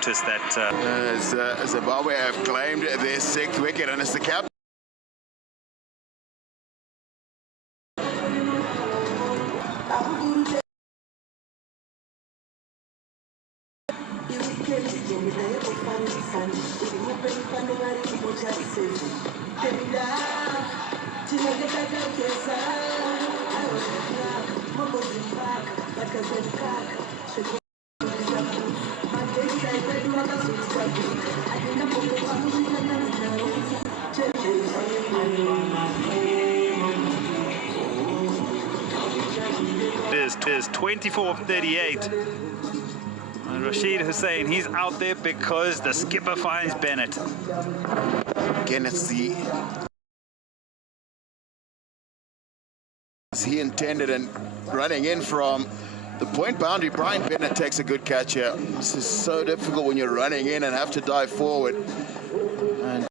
notice that. Zimbabwe have claimed their 6th wicket, and it's the captain. It is 24 of 38. And Rashid Hussain, he's out there because the skipper finds Bennett. Again, it's the... as he intended, and running in from the point boundary, Brian Bennett takes a good catch here. This is so difficult when you're running in and have to dive forward. And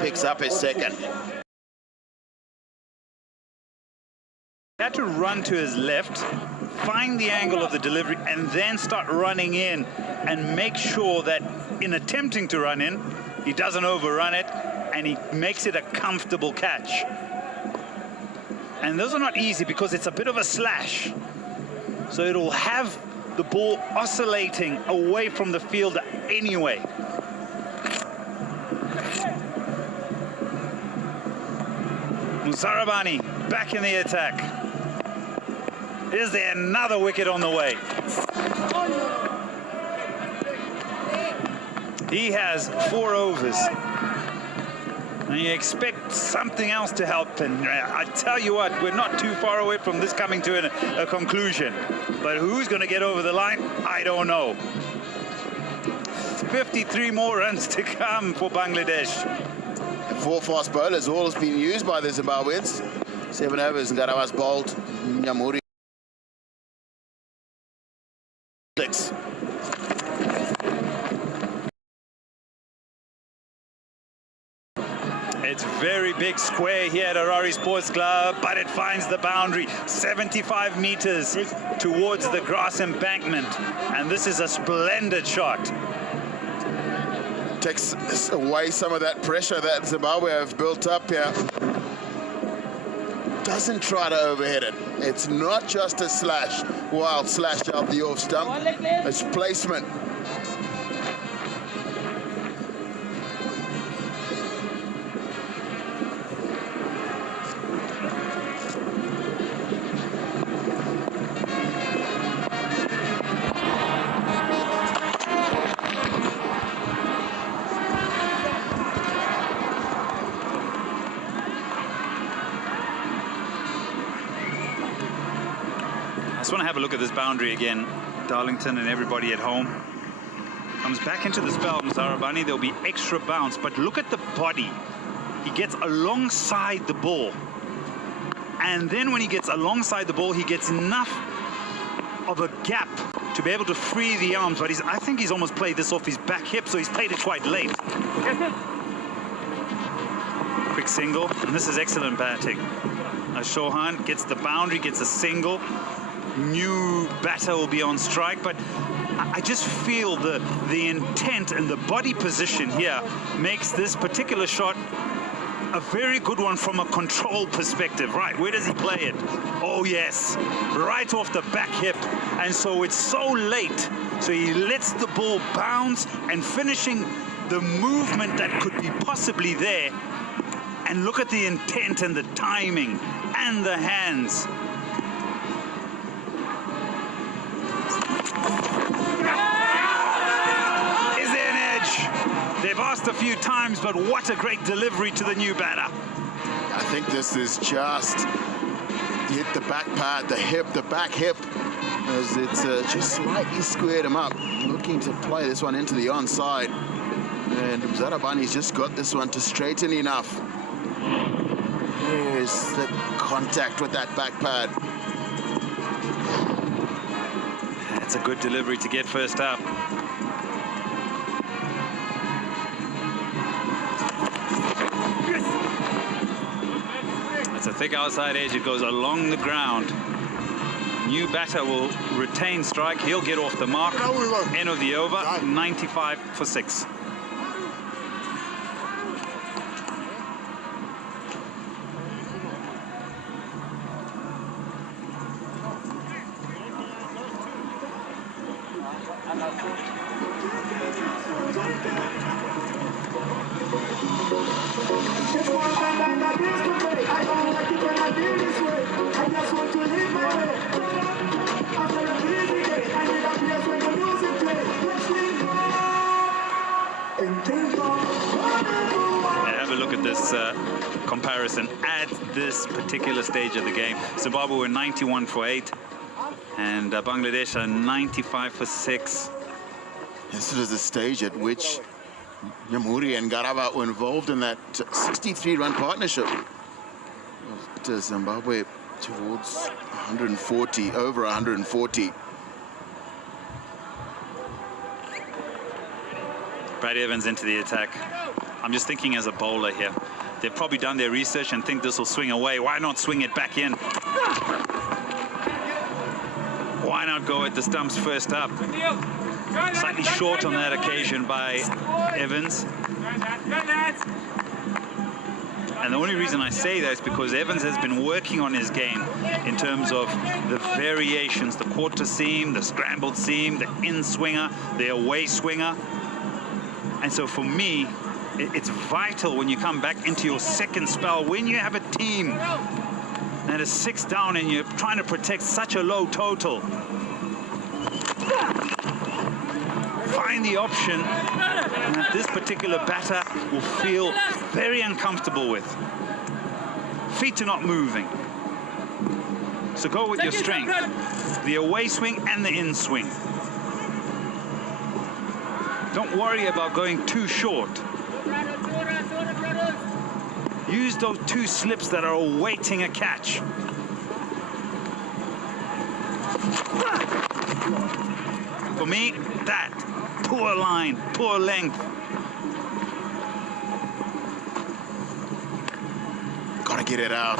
picks up his 2nd. He had to run to his left, find the angle of the delivery, and then start running in and make sure that in attempting to run in, he doesn't overrun it and he makes it a comfortable catch. And those are not easy because it's a bit of a slash. So it'll have the ball oscillating away from the fielder anyway. Musarabani back in the attack. Is there another wicket on the way? He has 4 overs. And you expect something else to help. And I tell you what, we're not too far away from this coming to a conclusion. But who's going to get over the line? I don't know. 53 more runs to come for Bangladesh. 4 fast bowlers, all has been used by the Zimbabweans. 7 overs, and Garawas bowled. Nyamuri. It's very big square here at Harare Sports Club, but it finds the boundary 75 meters towards the grass embankment. And this is a splendid shot. Takes away some of that pressure that Zimbabwe have built up here. Doesn't try to overhit it. It's not just a slash, wild slash out the off stump. It's placement. I just want to have a look at this boundary again. Darlington and everybody at home. Comes back into the spell, Musarabani. There'll be extra bounce, but look at the body. He gets alongside the ball. And then when he gets alongside the ball, he gets enough of a gap to be able to free the arms. But I think he's almost played this off his back hip, so he's played it quite late. Quick single, and this is excellent batting. Chauhan gets the boundary, gets a single. New batter will be on strike, but I just feel the intent and the body position here makes this particular shot a very good one from a control perspective. Right, where does he play it? Oh yes, right off the back hip. And so it's so late, so he lets the ball bounce and finishing the movement that could be possibly there. And look at the intent and the timing and the hands. Is there an edge? They've asked a few times, but what a great delivery to the new batter. I think this is just hit the back pad, the hip, the back hip, as it's just slightly squared him up. Looking to play this one into the onside. And Musarabani's just got this one to straighten enough. There's the contact with that back pad. That's a good delivery to get first up. That's a thick outside edge. It goes along the ground. New batter will retain strike. He'll get off the mark. End of the over, 95 for 6. Have a look at this comparison at this particular stage of the game. Zimbabwe were 91 for 8 and Bangladesh are 95 for 6. This is the stage at which Nyamuri and Garaba were involved in that 63-run partnership. To Zimbabwe towards 140, over 140. Brad Evans into the attack. I'm just thinking as a bowler here. They've probably done their research and think this will swing away. Why not swing it back in? Why not go at the stumps first up? Slightly short on that occasion by Evans. And the only reason I say that is because Evans has been working on his game in terms of the variations, the quarter seam, the scrambled seam, the in swinger, the away swinger. And so for me, it's vital when you come back into your second spell, when you have a team that is 6 down and you're trying to protect such a low total. Find the option that this particular batter will feel very uncomfortable with. Feet are not moving. So go with your strength. The away swing and the in swing. Don't worry about going too short. Use those 2 slips that are awaiting a catch. For me, that poor line, poor length. Gotta get it out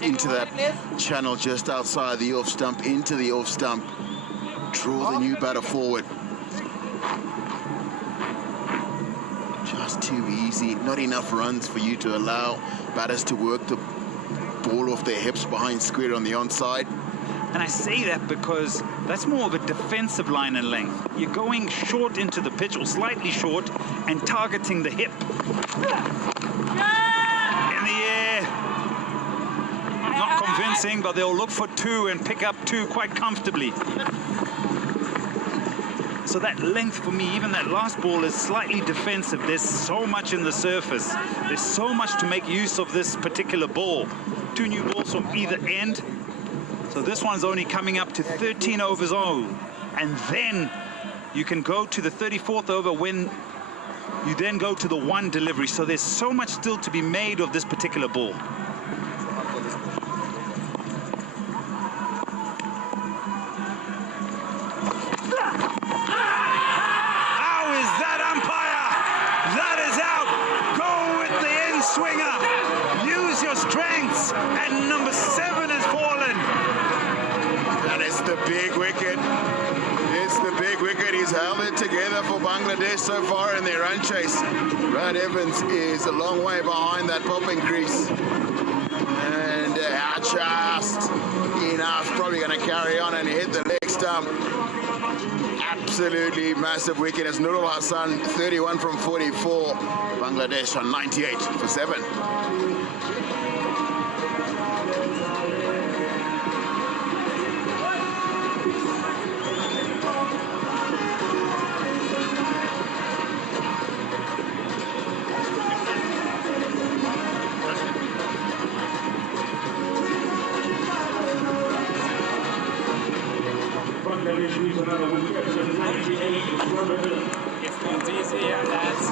into that channel just outside the off stump, into the off stump. Draw the new batter forward. Just too easy. Not enough runs for you to allow batters to work the ball off their hips behind square on the onside. And I say that because that's more of a defensive line and length. You're going short into the pitch, or slightly short, and targeting the hip. In the air. Not convincing, but they'll look for 2 and pick up 2 quite comfortably. So that length for me, even that last ball, is slightly defensive. There's so much in the surface. There's so much to make use of this particular ball. 2 new balls from either end. So this one's only coming up to 13 overs old. And then you can go to the 34th over when you then go to the 1 delivery. So there's so much still to be made of this particular ball. How is that, umpire? That is out. Go with the in swinger. Use your strengths. And number 7 has fallen. And it's the big wicket. It's the big wicket. He's held it together for Bangladesh so far in their run chase. Brad Evans is a long way behind that popping crease. And just enough. Probably going to carry on and hit the leg stump. Absolutely massive wicket. It's Nurul Hassan, 31 from 44. Bangladesh on 98 for 7. It's easy, lads.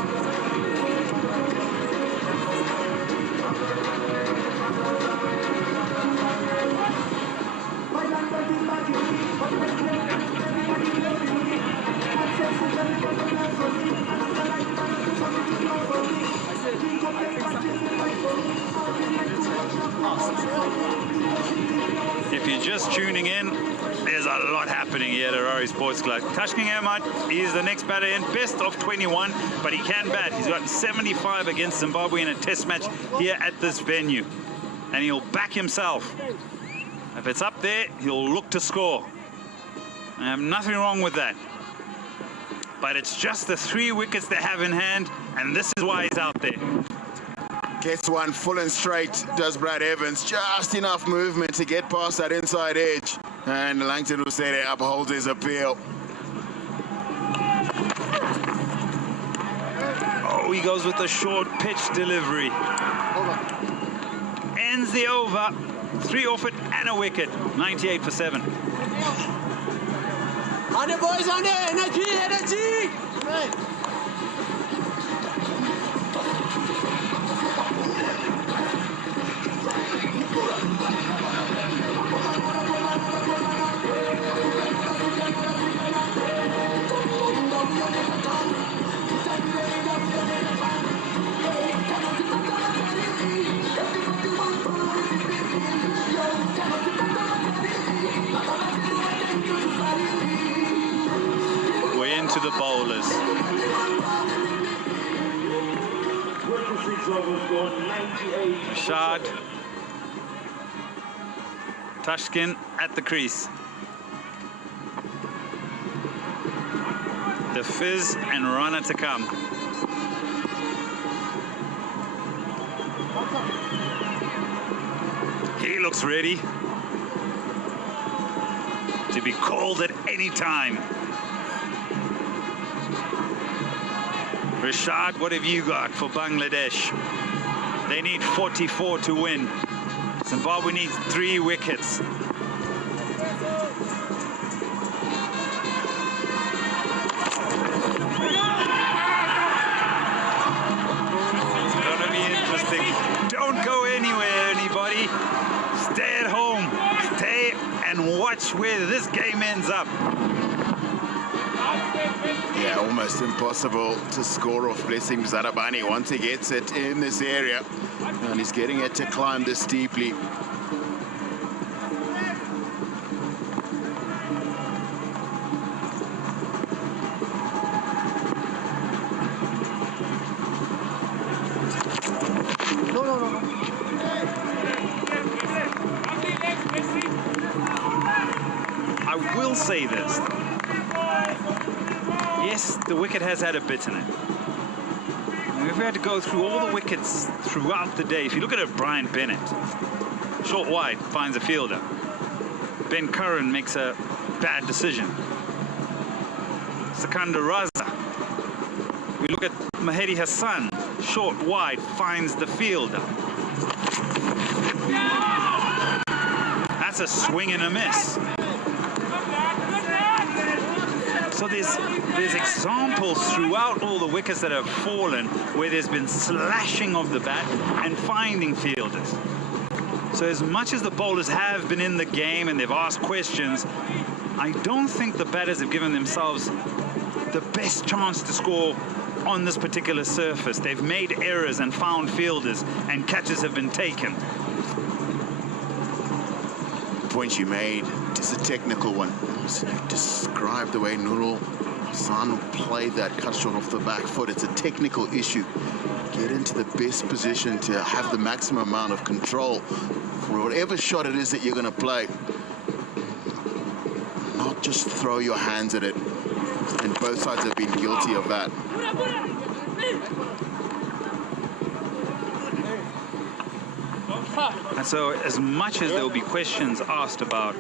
If you're just tuning tuning in, there's a lot happening here at Harare Sports Club. Tashkin Ahmad is the next batter in, best of 21, but he can bat. He's got 75 against Zimbabwe in a test match here at this venue. And he'll back himself. If it's up there, he'll look to score. Nothing wrong with that. But it's just the 3 wickets they have in hand, and this is why he's out there. Gets one full and straight, does Brad Evans. Just enough movement to get past that inside edge. And Langton Usere upholds his appeal. Oh, he goes with the short pitch delivery. Ends the over. 3 off it and a wicket. 98 for 7. On it, boys, on it! Energy, energy! Right. We're into the bowlers. Rashad. Tashkin at the crease. The fizz and runner to come. He looks ready to be called at any time. Rashad, what have you got for Bangladesh? They need 44 to win. Zimbabwe needs 3 wickets. It's gonna be interesting. Don't go anywhere, anybody. Stay at home. Stay and watch where this game ends up. Yeah, almost impossible to score off Blessing Zarabani once he gets it in this area. And he's getting it to climb this steeply. I will say this. Yes, the wicket has had a bit in it. If we had to go through all the wickets throughout the day, if you look at it, Brian Bennett, short wide, finds a fielder. Ben Curran makes a bad decision. Sikandar Raza. We look at Mahedi Hassan, short wide, finds the fielder. That's a swing and a miss. So there's examples throughout all the wickets that have fallen where there's been slashing of the bat and finding fielders. So as much as the bowlers have been in the game and they've asked questions, I don't think the batters have given themselves the best chance to score on this particular surface. They've made errors and found fielders, and catches have been taken. The point you made is a technical one. So you described the way Nurul Hassan played that cut shot off the back foot. It's a technical issue. Get into the best position to have the maximum amount of control for whatever shot it is that you're going to play. Not just throw your hands at it. And both sides have been guilty of that. And so as much as there will be questions asked about,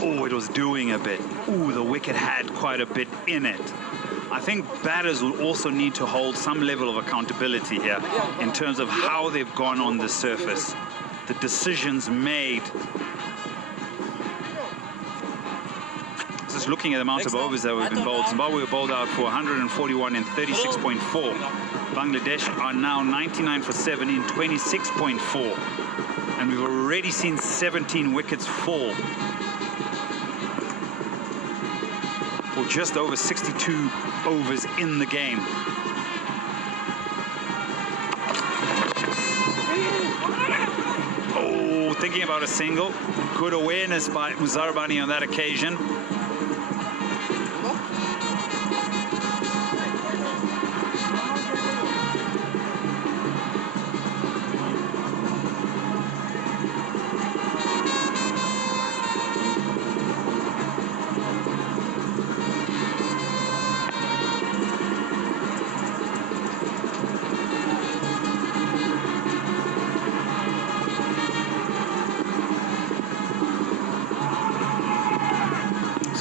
oh, it was doing a bit, ooh, the wicket had quite a bit in it, I think batters will also need to hold some level of accountability here in terms of how they've gone on the surface, the decisions made. Just looking at the amount of overs that we've been bowled, Zimbabwe were bowled out for 141 in 36.4. Bangladesh are now 99 for 7 in 26.4. And we've already seen 17 wickets fall for just over 62 overs in the game. Oh, thinking about a single. Good awareness by Muzarabani on that occasion.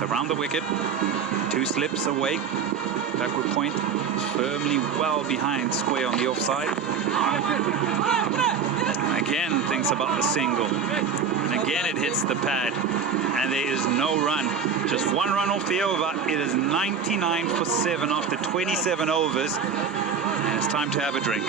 Around the wicket, 2 slips away, backward point firmly well behind square on the offside. Again thinks about the single, and again it hits the pad, and there is no run, just 1 run off the over. It is 99 for 7 after 27 overs, and it's time to have a drink.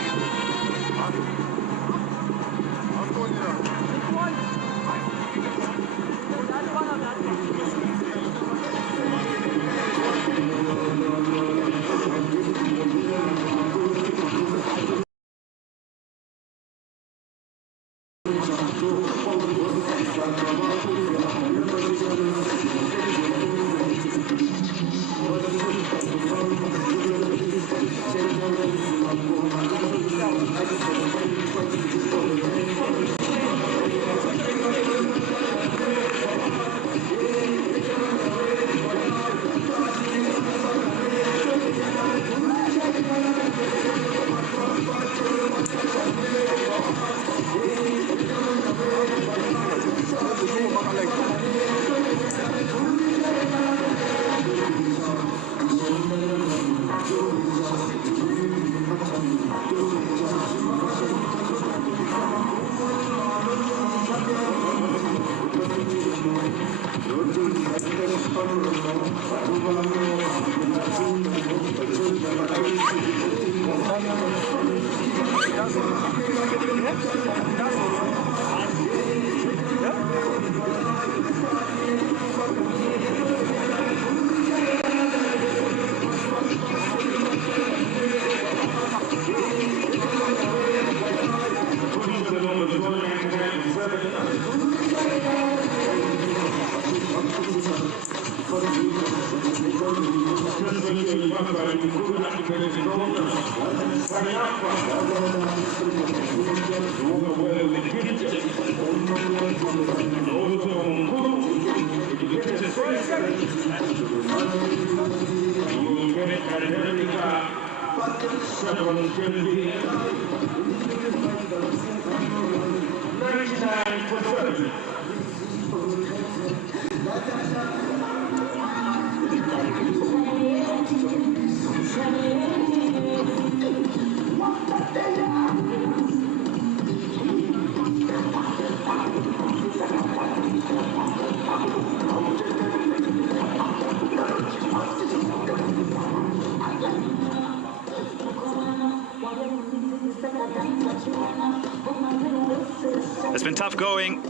It's been tough going.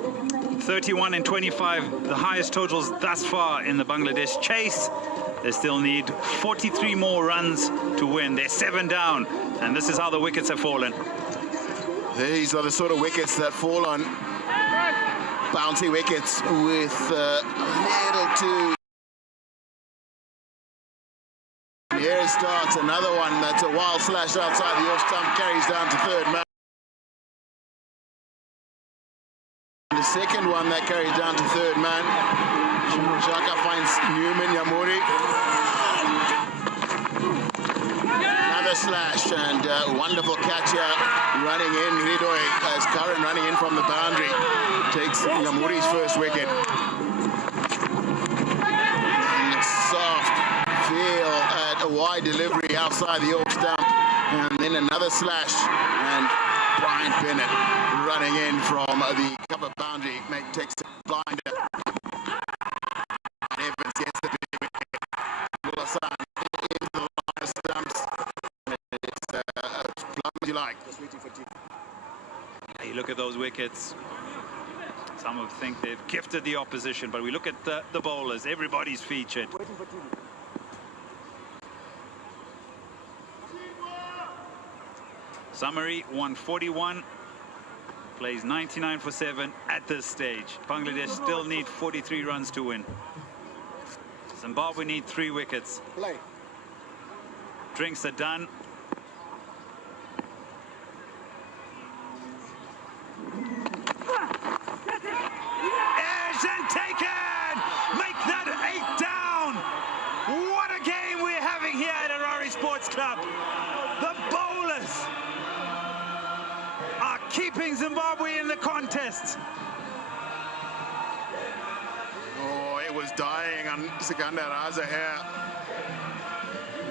31 and 25, the highest totals thus far in the Bangladesh chase. They still need 43 more runs to win. They're 7 down, and this is how the wickets have fallen. These are the sort of wickets that fall on bouncy wickets with a little too. Here starts another one. That's a wild slash outside the off stump, carries down to third man. The second one that carries down to third man. Shaka finds Newman Yamuri. Another slash and wonderful catcher running in. Ridoy as Curran running in from the boundary. Takes Yamuri's first wicket. And soft feel at a wide delivery outside the off stump. And then another slash and Brian Bennett running in from the cover boundary, takes the blinder. And Evans gets the big wicket. Mulasan in the line of stumps. It's plumb as you like. Just waiting for T. You look at those wickets. Some would think they've gifted the opposition, but we look at the bowlers. Everybody's featured. Waiting for TV. Summary 141. Plays 99 for 7 at this stage. Bangladesh still need 43 runs to win. Zimbabwe need 3 wickets. Play. Drinks are done. Edge and taken! Make that 8 down! What a game we're having here at Harare Sports Club. The bowlers are keeping Zimbabwe in the contest. Oh, it was dying on Sikandar Raza here.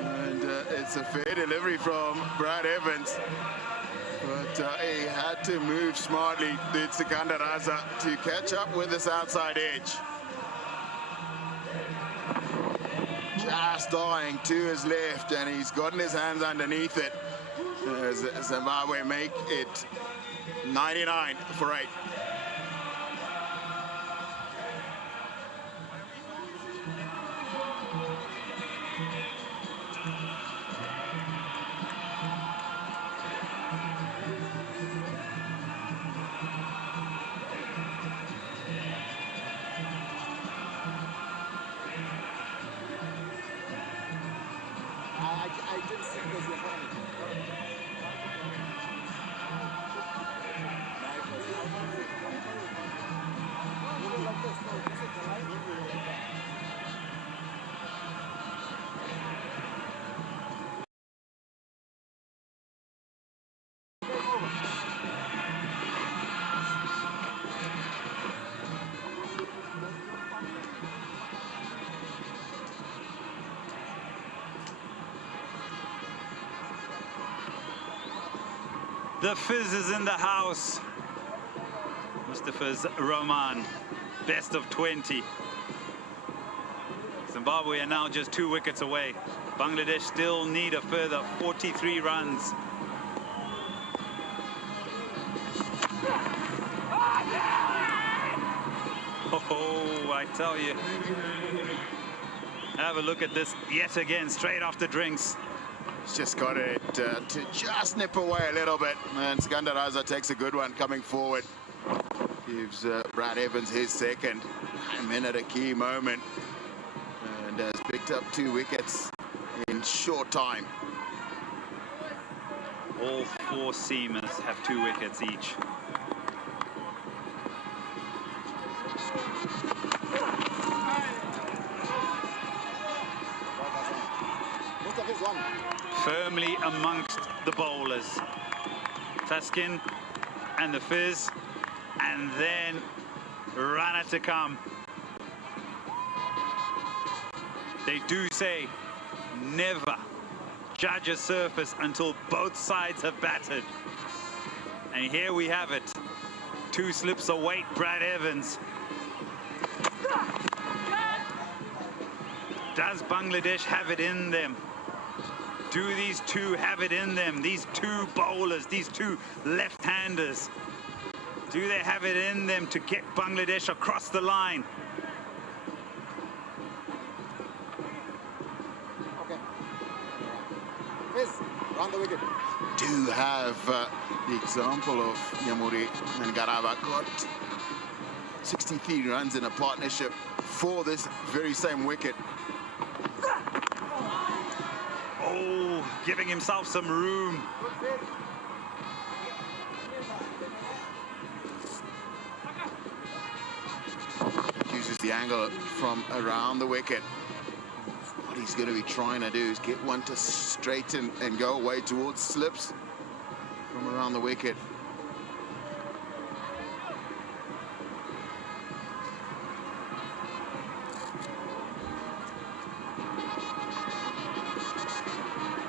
And it's a fair delivery from Brad Evans. But he had to move smartly, did Sikandar Raza, to catch up with this outside edge. Just dying to his left, and he's gotten his hands underneath it. As Zimbabwe make it 99 for 8. I didn't see because you're funny. The Fizz is in the house. Mr. Fizz Rahman, best of 20. Zimbabwe are now just 2 wickets away. Bangladesh still need a further 43 runs. Oh, I tell you. Have a look at this yet again, straight after drinks. He's just got it to just nip away a little bit, and Sikandar Raza takes a good one coming forward. Gives Brad Evans his second. I'm in at a key moment, and has picked up 2 wickets in short time. All 4 seamers have 2 wickets each. Firmly amongst the bowlers. Tuskin and the Fizz, and then runner to come. They do say never judge a surface until both sides have batted. And here we have it. 2 slips await Brad Evans. Does Bangladesh have it in them? Do these 2 have it in them? These 2 bowlers, these 2 left-handers. Do they have it in them to get Bangladesh across the line? Okay. Fizz, run the wicket. Do have the example of Nyamuri and Garava got 63 runs in a partnership for this very same wicket. Oh, giving himself some room. Uses the angle from around the wicket. What he's going to be trying to do is get one to straighten and go away towards slips from around the wicket.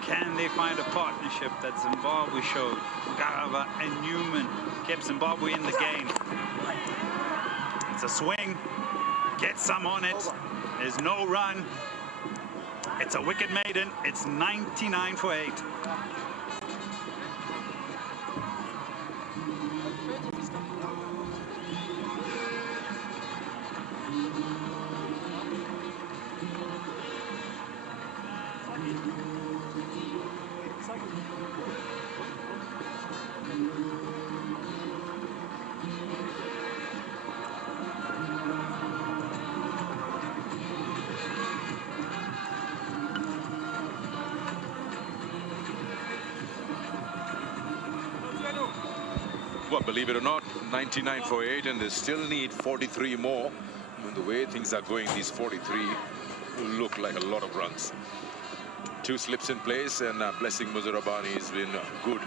Can they find a partnership that Zimbabwe showed? Garava and Newman kept Zimbabwe in the game. It's a swing. Get some on it. There's no run. It's a wicket maiden. It's 99 for 8. Well, believe it or not, 99 for 8, and they still need 43 more. And the way things are going, these 43 will look like a lot of runs. 2 slips in place, and Blessing Muzarabani has been good.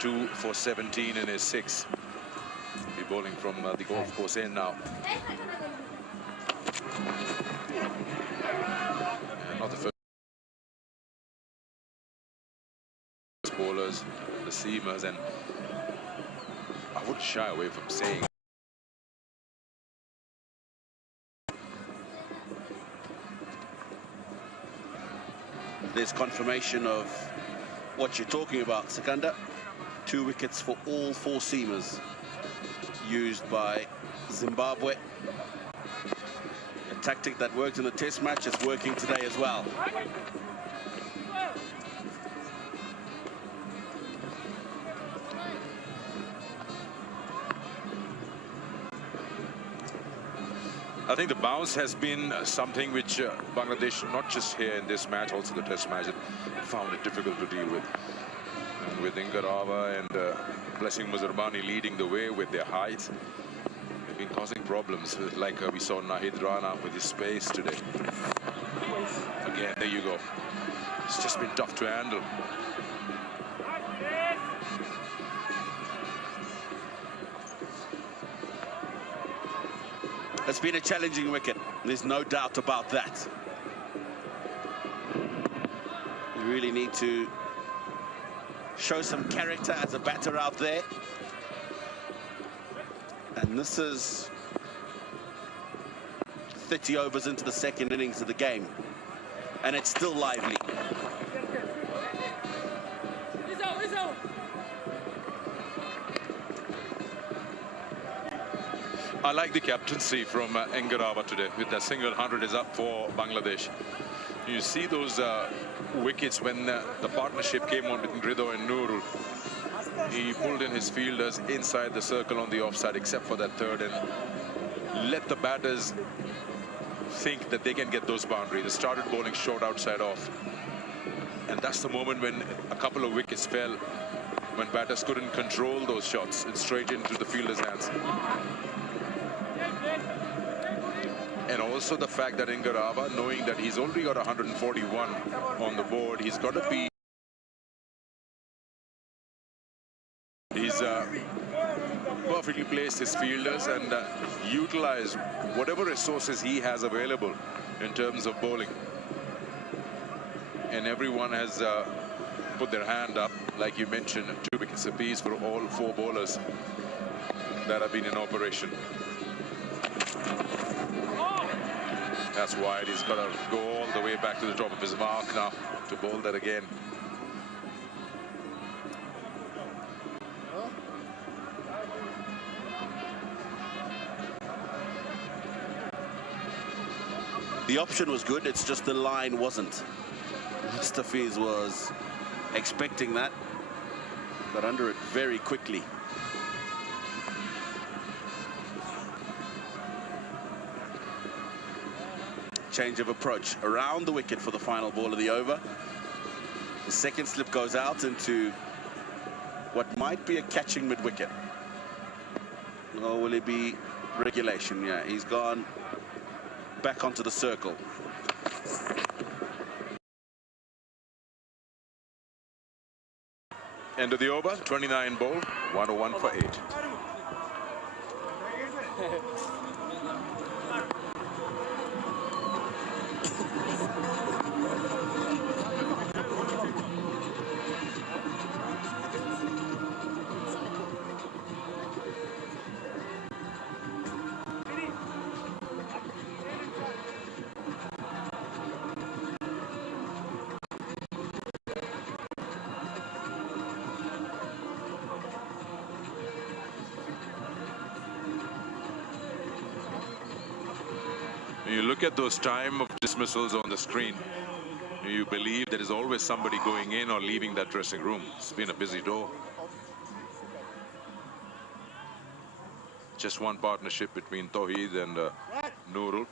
2 for 17 in his 6. He'll be bowling from the golf course end now. And not the first bowlers, the seamers, and I wouldn't shy away from saying there's confirmation of what you're talking about, Sikandar. 2 wickets for all 4 seamers used by Zimbabwe. A tactic that worked in the test match is working today as well. I think the bounce has been something which Bangladesh, not just here in this match, also the test match, found it difficult to deal with. And with Ingarava and Blessing Muzarabani leading the way with their height, they've been causing problems, like we saw Nahid Rana with his space today. Again, there you go. It's just been tough to handle. It's been a challenging wicket. There's no doubt about that. You really need to show some character as a batter out there. And this is 30 overs into the second innings of the game. And it's still lively. I like the captaincy from Ingarava today. With that single 100 is up for Bangladesh. You see those wickets when the partnership came on between Rido and Nurul. He pulled in his fielders inside the circle on the offside, except for that third, and let the batters think that they can get those boundaries. They started bowling short outside off. And that's the moment when a couple of wickets fell, when batters couldn't control those shots and straight into the fielder's hands. And also the fact that Ingarava, knowing that he's already got 141 on the board, he's got to be... He's perfectly placed his fielders and utilize whatever resources he has available in terms of bowling. And everyone has put their hand up, like you mentioned, 2 wickets apiece for all 4 bowlers that have been in operation. That's wide. He's got to go all the way back to the top of his mark now to bowl that again. The option was good, it's just the line wasn't. Mustafiz was expecting that, got under it very quickly. Change of approach around the wicket for the final ball of the over. The second slip goes out into what might be a catching mid-wicket. Or will it be regulation? Yeah, he's gone back onto the circle. End of the over, 29 ball, 101 for 8. You look at those time of dismissals on the screen, you believe there is always somebody going in or leaving that dressing room. It's been a busy door. just one partnership between Tawheed and Nurul.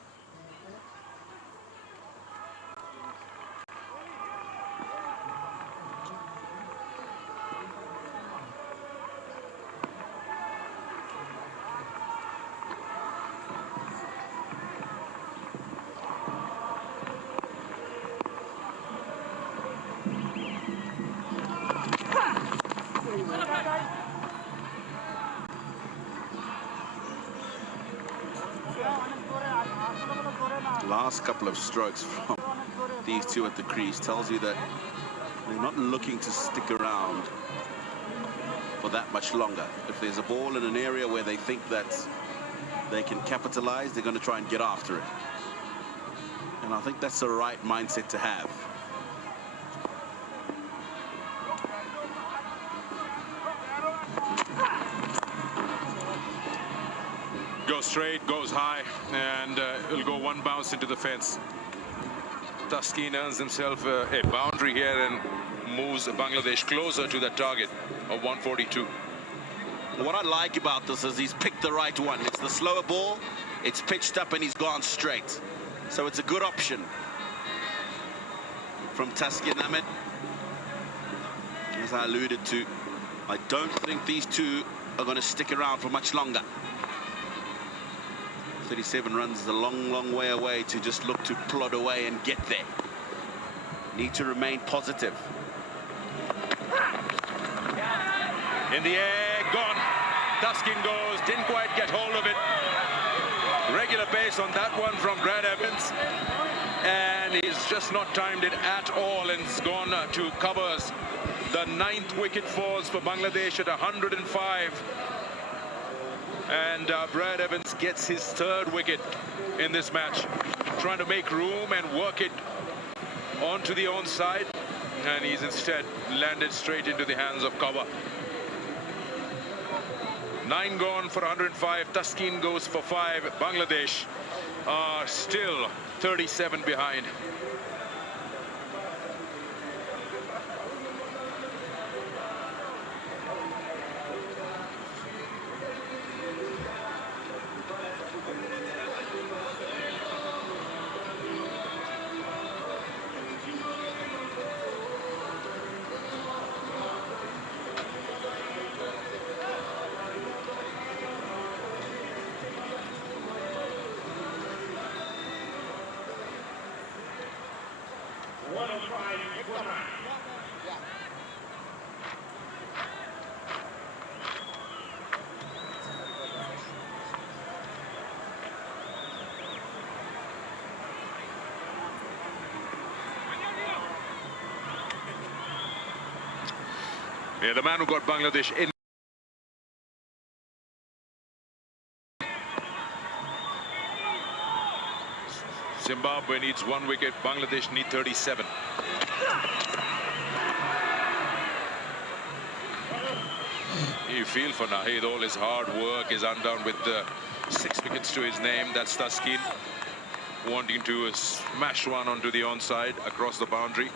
Last couple of strokes from these two at the crease tells you that they're not looking to stick around for that much longer. If there's a ball in an area where they think that they can capitalize, they're going to try and get after it. And I think that's the right mindset to have. Goes straight, goes high, and it'll go one bounce into the fence. Taskin earns himself a boundary here and moves Bangladesh closer to the target of 142. What I like about this is he's picked the right one. It's the slower ball, it's pitched up, and he's gone straight. So it's a good option from Taskin Ahmed. As I alluded to, I don't think these two are going to stick around for much longer. 37 runs is a long, long way away to just look to plod away and get there. Need to remain positive. In the air, gone. Taskin goes, didn't quite get hold of it. Regular pace on that one from Brad Evans. And he's just not timed it at all, and it's gone to covers. The 9th wicket falls for Bangladesh at 105. And Brad Evans gets his 3rd wicket in this match, trying to make room and work it onto the onside, and he's instead landed straight into the hands of cover. 9 gone for 105. Taskin goes for 5. Bangladesh are still 37 behind. Yeah, the man who got Bangladesh in. Zimbabwe needs 1 wicket. Bangladesh need 37. You feel for Nahid, all his hard work is undone with 6 wickets to his name. That's Taskin wanting to smash one onto the onside across the boundary.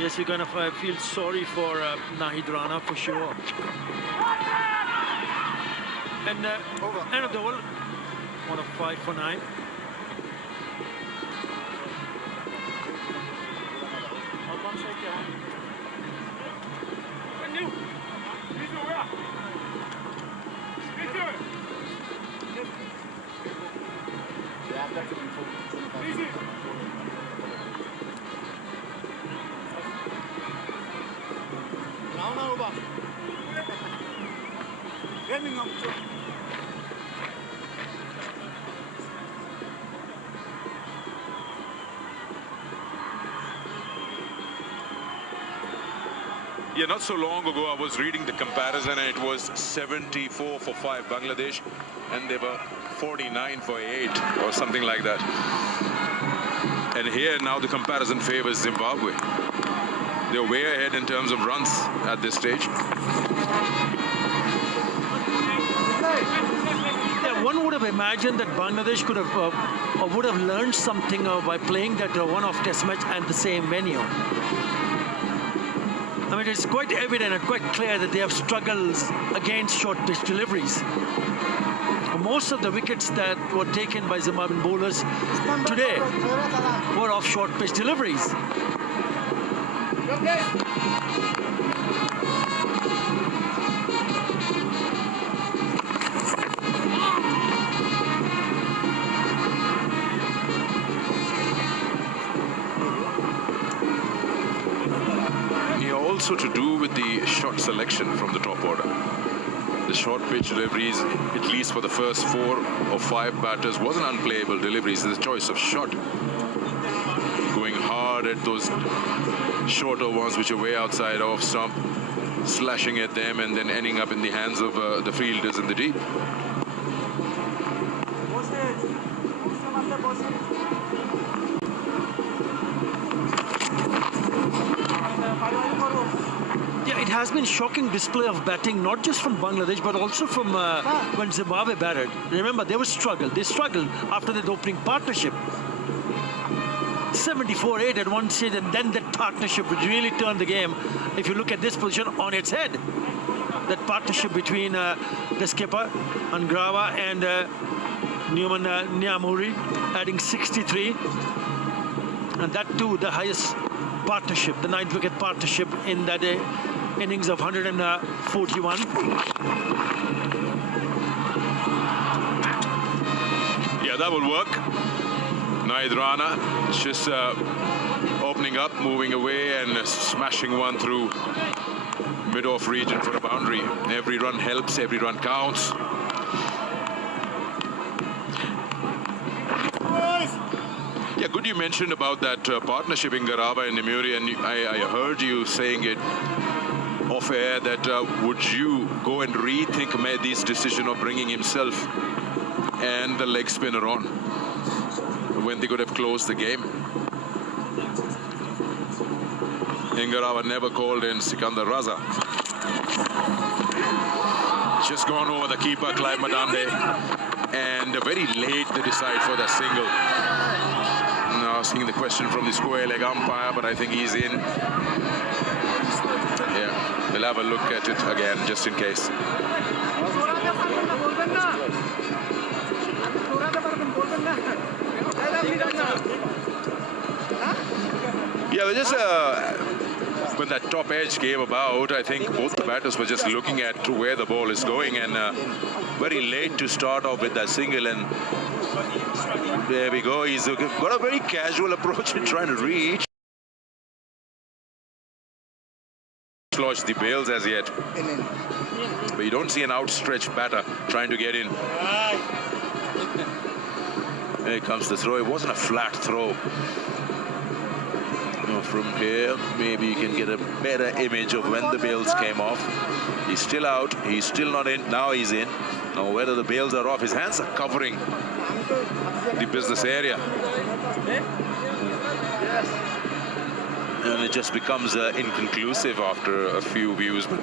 Yes, you're gonna feel sorry for Nahid Rana for sure. And end of the ball, 1 of 5 for 9. Yeah, not so long ago I was reading the comparison and it was 74 for 5 Bangladesh and they were 49 for 8 or something like that. And here now the comparison favors Zimbabwe. They're way ahead in terms of runs at this stage. Yeah, one would have imagined that Bangladesh could have or would have learned something by playing that one-off test match and the same venue. I mean, it's quite evident and quite clear that they have struggles against short pitch deliveries. Most of the wickets that were taken by Zimbabwean bowlers today were off short pitch deliveries. Also to do with the shot selection from the top order. The short pitch deliveries, at least for the first 4 or 5 batters, wasn't unplayable deliveries. It's a choice of shot. Going hard at those shorter ones which are way outside off stump, slashing at them and then ending up in the hands of the fielders in the deep. Yeah, it has been shocking display of batting, not just from Bangladesh, but also from when Zimbabwe batted. Remember, they struggled. They struggled after that opening partnership. 74-8 at one stage, and then that partnership would really turn the game. If you look at this position on its head, that partnership between the skipper, Angrava, and Newman Nyamuri, adding 63. And that too, the highest partnership, the 9th wicket partnership in that innings of 141. Yeah, that will work. Nahid Rana just opening up, moving away and smashing one through mid-off region for a boundary. Every run helps, every run counts. Yeah, good you mentioned about that partnership in Garava and Nemuri, and I heard you saying it off air that would you go and rethink Mehdi's decision of bringing himself and the leg spinner on when they could have closed the game. Garava never called in Sikandar Raza. Just gone over the keeper, Clive Madande, and very late they decide for the single. Now asking the question from the square leg umpire, but I think he's in. Yeah, we'll have a look at it again just in case. Yeah, we just when that top edge came about, I think both the batters were just looking at where the ball is going, and very late to start off with that single, and there we go. He's got a very casual approach in trying to reach. Lodge the bails as yet, but you don't see an outstretched batter trying to get in. Here comes the throw. It wasn't a flat throw. From here, maybe you can get a better image of when the bails came off. He's still out. He's still not in. Now he's in. Now whether the bails are off, his hands are covering the business area. And it just becomes inconclusive after a few views. But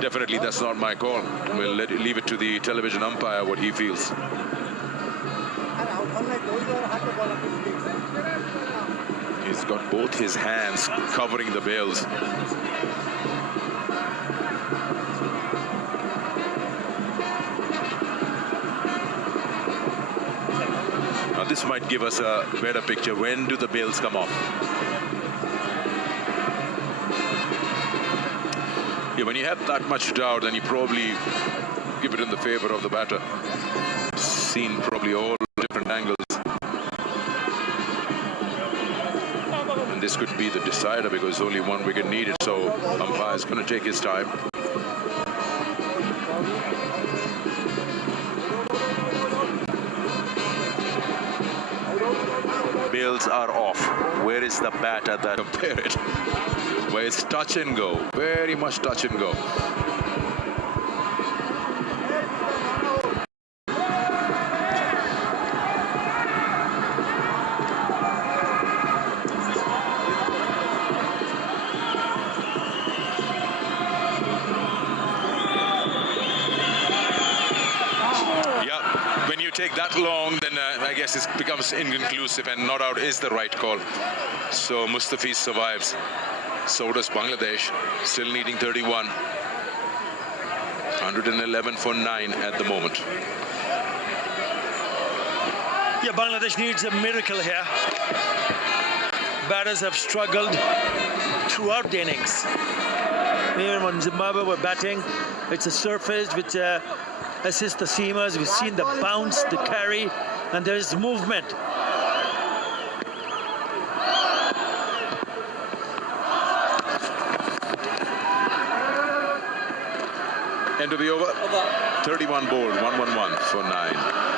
definitely that's not my call. We'll leave it to the television umpire what he feels. He's got both his hands covering the bails. Now this might give us a better picture. When do the bails come off? Yeah, when you have that much doubt, then you probably give it in the favor of the batter. Seen probably all different angles. And this could be the decider because only one wicket needed, so umpire is going to take his time. Bails are off. Where is the batter that compare it? where it's touch and go, very much touch and go. Take that long, then I guess it becomes inconclusive, and not out is the right call. So Mustafiz survives. So does Bangladesh, still needing 31. 111 for 9 at the moment. Yeah, Bangladesh needs a miracle here. Batters have struggled throughout the innings. Even when Zimbabwe were batting, it's a surface which assist the seamers. We've seen the bounce, the carry, and there is movement. End of the over. 31 bowled, 111 for 9.